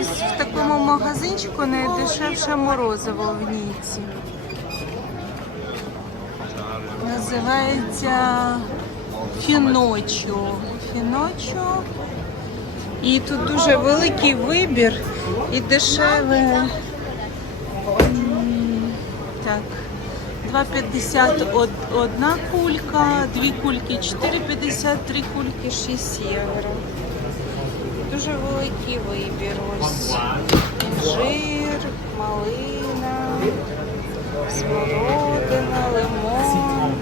Ось в такому магазинчику найдешевше морозиво в Ніці. Називається Фіночо. Фіночо. І тут дуже великий вибір і дешеве. Так. 2,50 одна кулька, дві кульки 4,50, три кульки 6 євро. Дуже великий вибір. Ось інжир, малина, смородина, лимон,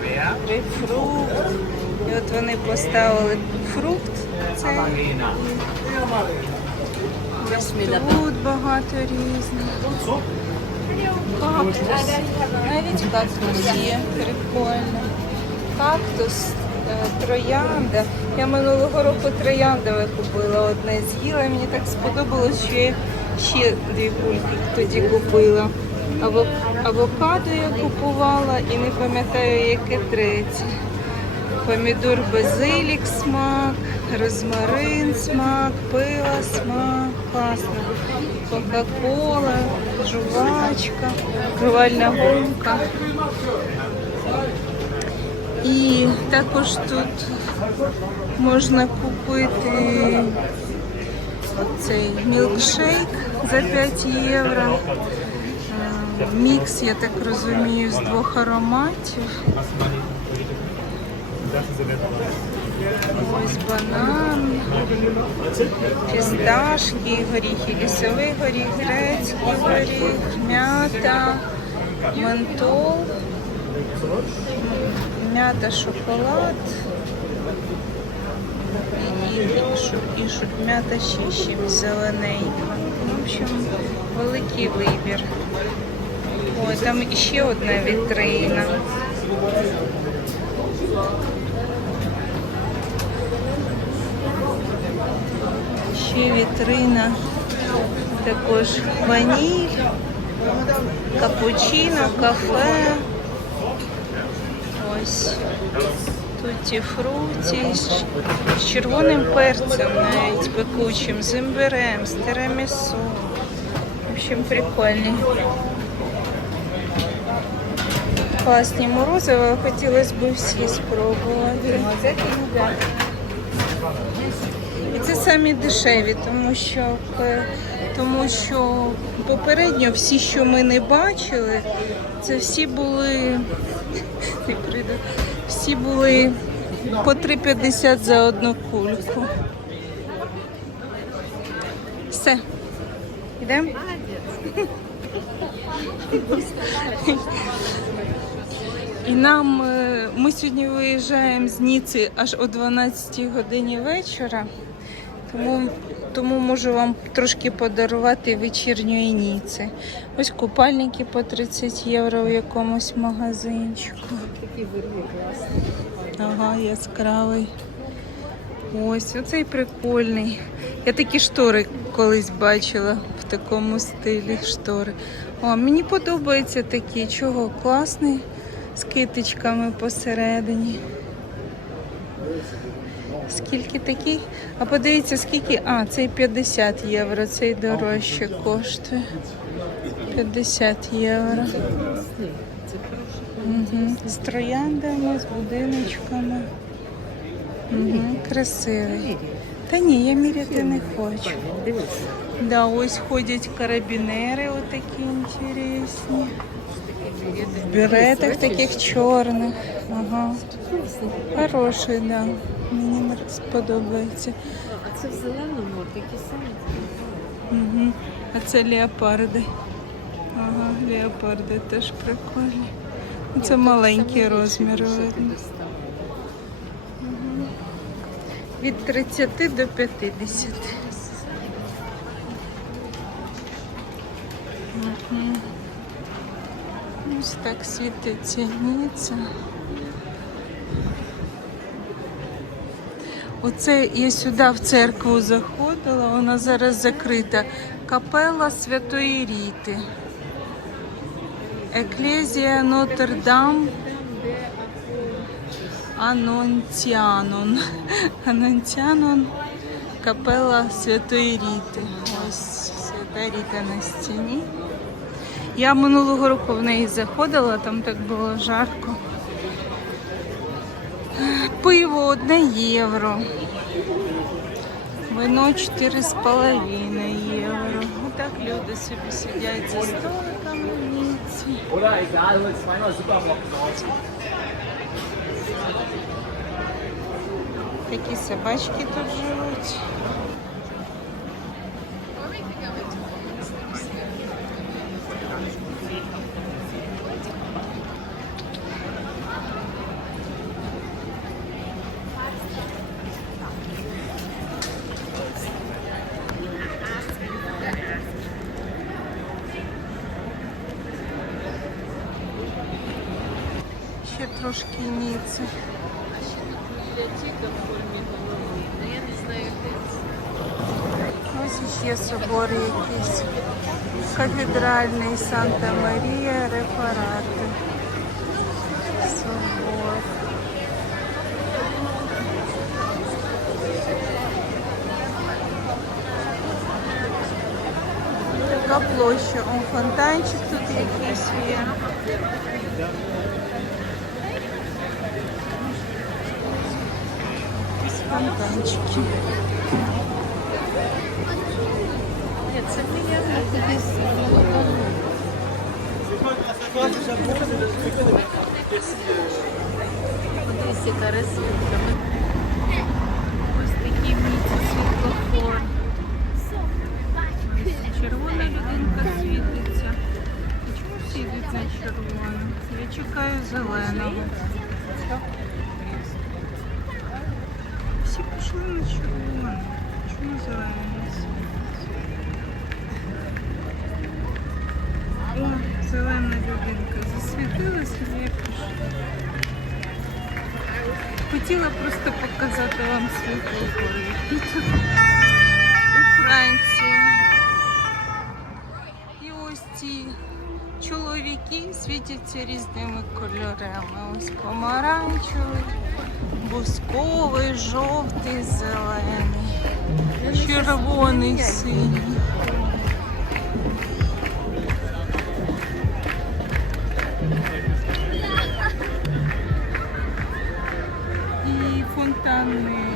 грейпфрут. І от вони поставили фрукт. Цей. Ось тут багато різних. Кактус. Навіть кактус є. Прикольно. Кактус, троянда. Я минулого року трояндове купила одне з'їла. Мені так сподобалось, що я ще дві кульки тоді купила. Аво- Авокадо я купувала і не пам'ятаю, яке третє. Помідор базилік смак, розмарин смак, пиво смак, класно. Кока-кола, жувачка, кривальна гумка. І також тут можна купити цей мілкшейк за 5 євро. Е, Мікс, я так розумію, з двох ароматів. Ось банан, фісташки, горіхи, лісовий горіх, грецький горіх, м'ята, ментол, м'ята, шоколад. І, і, м'ята ще чимось зелененька. В общем, великий вибір. Ой, там іще одна вітрина. Ще вітрина, також ваніль, капучино, кафе. Ось туті фруті з, червоним перцем навіть пекучим, з імбирем, з тирамісу. В общем, прикольні. Класні морозиво, хотілося б всі спробувати. І це самі дешеві, тому що, тому що попередньо всі, що ми не бачили, це всі були, всі були по 3,50 за одну кульку. Все. Йдемо? І нам е, ми сьогодні виїжджаємо з Ніци аж о 12 годині вечора, тому, тому можу вам трошки подарувати вечірньої Ніци. Ось купальники по 30 євро в якомусь магазинчику. Такі вирви класні. Ага, яскравий. Ось, оцей прикольний. Я такі штори колись бачила в такому стилі штори. О, мені подобаються такі. Чого? Класний. З китичками посередині. Скільки такий? А подивіться, скільки. А, цей 50 євро, цей дорожче коштує. 50 євро. Угу. З трояндами, з будиночками. Угу. Красивий. Та ні, я міряти не хочу. Да, ось ходять карабінери отакі інтересні. В беретах таких чорних. Ага. Хороший, да. Мені сподобається. А це в зеленому такі самі. Угу. А це леопарди. Ага, леопарди теж прикольні. Це маленький розмір видно. Від 30 до 50. Мгм. Ось так світиться Ніця. Оце я сюди в церкву заходила, вона зараз закрита. Капела Святої Ріти. Еклезія Нотр-Дам Анонціанон. Анонціанон. Капела Святої Ріти. Ось Маргарита на стіні. Я минулого року в неї заходила, там так було жарко. Пиво одне євро. Вино 4,5 євро. Отак люди собі сидять за столиками в raus. Такі собачки тут живуть. Ще трошки ніці. Ось ще собори якісь. Кафедральний Санта Марія Репарати. Собор. Така площа. О, фонтанчик тут якийсь є. Якісь фонтанчики. Ні, це не я а кудись голову. Подивись, яка розвідка. Ось такий міці світлофор. Червона людинка світиться. Чому всі йдуть на червону? Я чекаю зеленого. Всі пішли на червону. Чому зелений не світиться? О, зелена людинка засвітилася, і я пішла. Хотіла просто показати вам світлофор, який тут у Франції. світяться різними кольорами. Ось помаранчевий, бусковий, жовтий, зелений, червоний, синій. І фонтан не,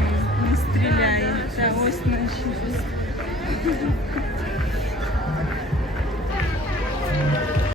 не стріляє. Та ось наші